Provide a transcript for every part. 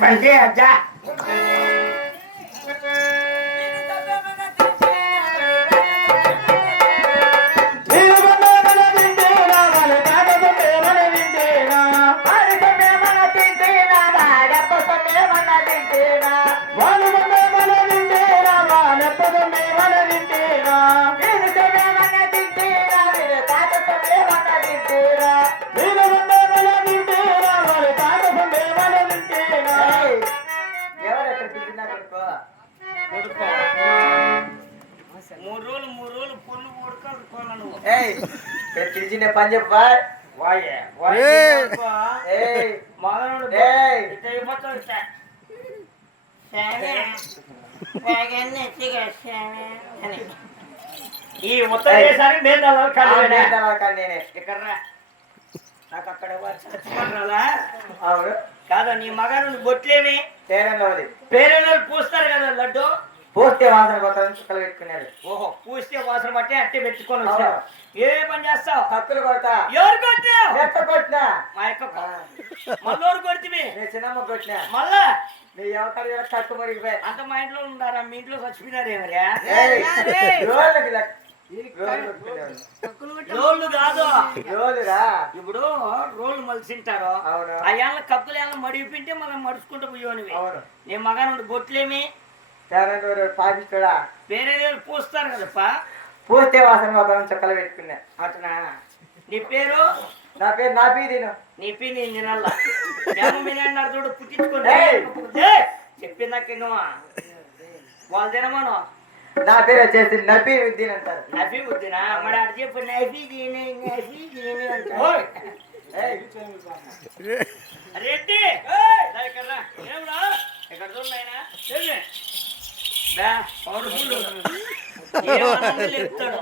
పంచే అజ్జా పిలిచిన పని చెప్పా ఈ మొత్తం నాకు అక్కడ అవును కాదా నీ మగ నుండి బొట్లేమి పేరెళ్ళు పూస్తారు కదా లడ్డు పూస్తే వాసన పోతాను చుక్కలు పెట్టుకున్నాడు ఓహో పూస్తే వాసన బట్టి అట్టే పెట్టుకొని వచ్చా ఏ పని చేస్తావు కక్కులు కొడతా ఎవరు కొట్టావు ఎక్క కొట్టినా మా యొక్క మళ్ళీ కొడితే నేను చిన్నమ్మ కొట్టినా మళ్ళా నీ ఎవరి కక్కు మరిగిపోయి అంత మా ఇంట్లో ఉన్నారా మీ ఇంట్లో చచ్చిపోయినారేమరియా రోళ్ళు కాదు ఇప్పుడు రోళ్ళు మలిసింటారు అయ్యాళ్ళ కక్కులు ఏళ్ళ మడిపింటే మనం మడుచుకుంటూ పోయేవానివి నీ మగ నుండి బొట్లేమి పాపిస్తాడా వేరే పూస్తారు కదప్పా పూస్తే వాసన మాత్రం చుక్కలు పెట్టుకున్నా అతనా నీ పేరు నా పేరు నా పీదీను నీ పీ నేను తినాలా ఏమన్నారు చూడు పుట్టించుకోండి చెప్పిందాక వాళ్ళు తినమాను నా పేరు వచ్చేసి నఫీ ఉద్దీన్ అంటారు నఫీ ఉద్దీనా మరి అది చెప్పు నఫీ అంటారు రెడ్డి ఇక్కడ చూడైనా లేపుతాడు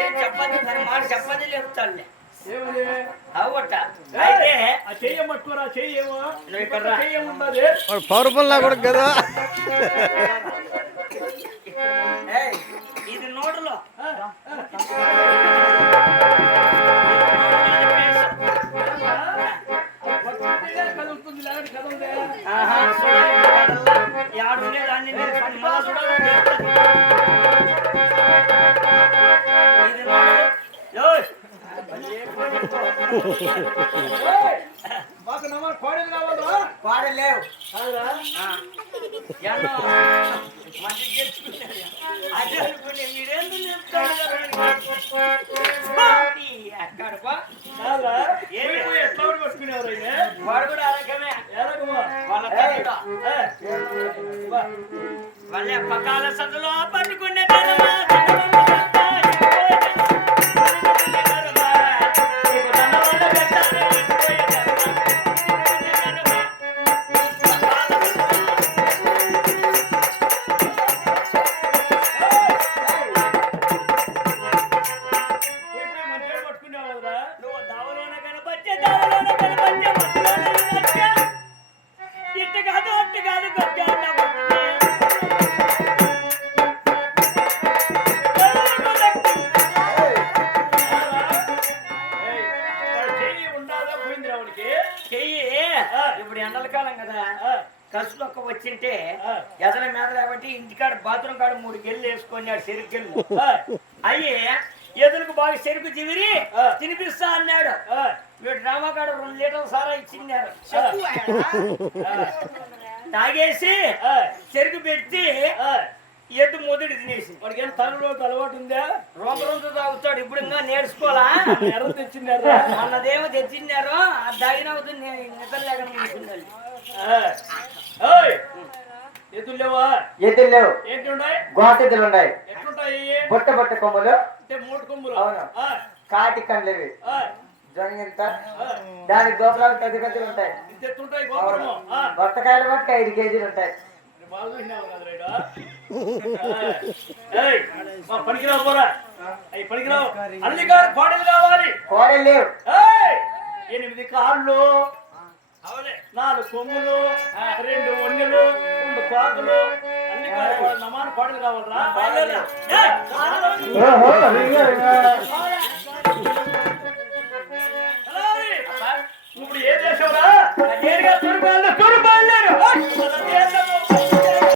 ఏం చెప్పదు తన మాట చెప్పది లేపుతాడులే పవర్ఫుల్ నా కూడా కదా ఇది నోటులో కోడలు లేవు మంచి తెచ్చుకుంటారు అదే అనుకునే మీరేందు వాడు కూడా రకమే వాళ్ళ పకాల సందులో పట్టుకునే ఇప్పుడు ఎండల కాలం కదా ఖర్చులు ఒక్క వచ్చింటే ఎదల మీద లేకపోతే ఇంటికాడ బాత్రూమ్ కాడ 3 గెల్లు వేసుకొని చెరుకు గెల్లు అయ్యి ఎదురుకు బాగా చెరుకు చివిరి తినిపిస్తా అన్నాడు వీడు రామకాడ 2 లీటర్లు సారా ఇచ్చిన్నారు తాగేసి చెరుకు పెట్టి ఎద్దు మొదటి తినేసి వాడికి ఏం తలరోజు అలవాటు ఉందా రోజు తాగుతాడు ఇప్పుడు ఇంకా నేర్చుకోవాలా ఎవరు తెచ్చినారు అన్నదేమో తెచ్చినారు అది తాగిన అవుతుంది నిద్ర లేకుండా ఎద్దులు లేవా ఎద్దులు లేవు ఏంటి ఉన్నాయి గోటెద్దులు ఉన్నాయి ఎట్లుంటాయి బొట్ట బొట్ట కొమ్ములు అంటే 3 కొమ్ములు అవును కాటి కండ్లేవి జొంగింత దాని గోపురాలు పెద్ద పెద్దలు ఉంటాయి ఎత్తుంటాయి గోపురము బొట్టకాయలు బట్టి 5 కేజీలు ఉంటాయి పనికిరావు పోరా అవి పనికిరావు అల్లి గారు కోడలు కావాలి కోడలు లేవు 8 కాళ్ళు 4 కొమ్ములు 2 ఒన్నెలు 2 కోతలు అన్ని నమాన కోడలు కావాలరా ఇప్పుడు ఏ దేశంరా